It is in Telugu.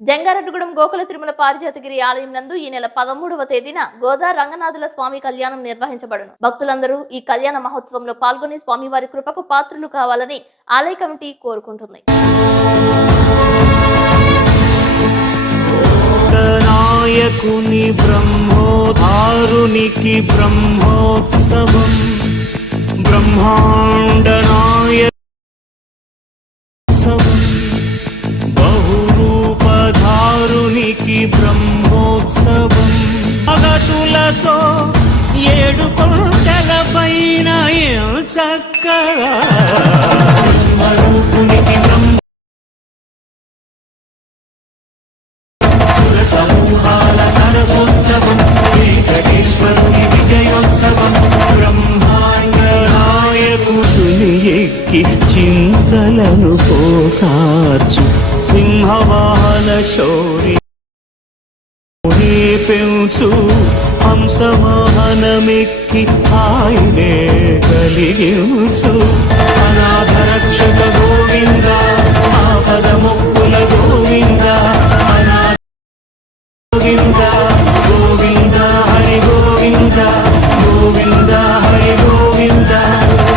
జంగారెడ్డిగూడెం గోకుల తిరుమల పారిజాతగిరి ఆలయం నందు ఈ నెల 13వ తేదీన గోదా రంగనాథుల స్వామి కళ్యాణం నిర్వహించబడును. భక్తులందరూ ఈ కళ్యాణ మహోత్సవంలో పాల్గొని స్వామివారి కృపకు పాత్రులు కావాలని ఆలయ కమిటీ కోరుకుంటుంది. నాయకుని బ్రహ్మోధారునికి బ్రహ్మోత్సవం బ్రహ్మాండ నాయకోత్సవం బహురూపధారునికి బ్రహ్మోత్సవం భగతులతో 7 కొండల పైన చక్కగా బ్రహ్మరూపునికి సమూహాల సరసోత్సవం వెంకటేశ్వరుని విజయోత్సవం బ్రహ్మాండ నాయకుని ఎక్కి చింతలను పోకార్చు సింహవాహన శౌరి పెంచు హంసవాహనమెక్కి ఆయనే కలిగించు అనాథ రక్షక గోవింద ఆపద మొక్కుల గోవింద గోవింద గోవింద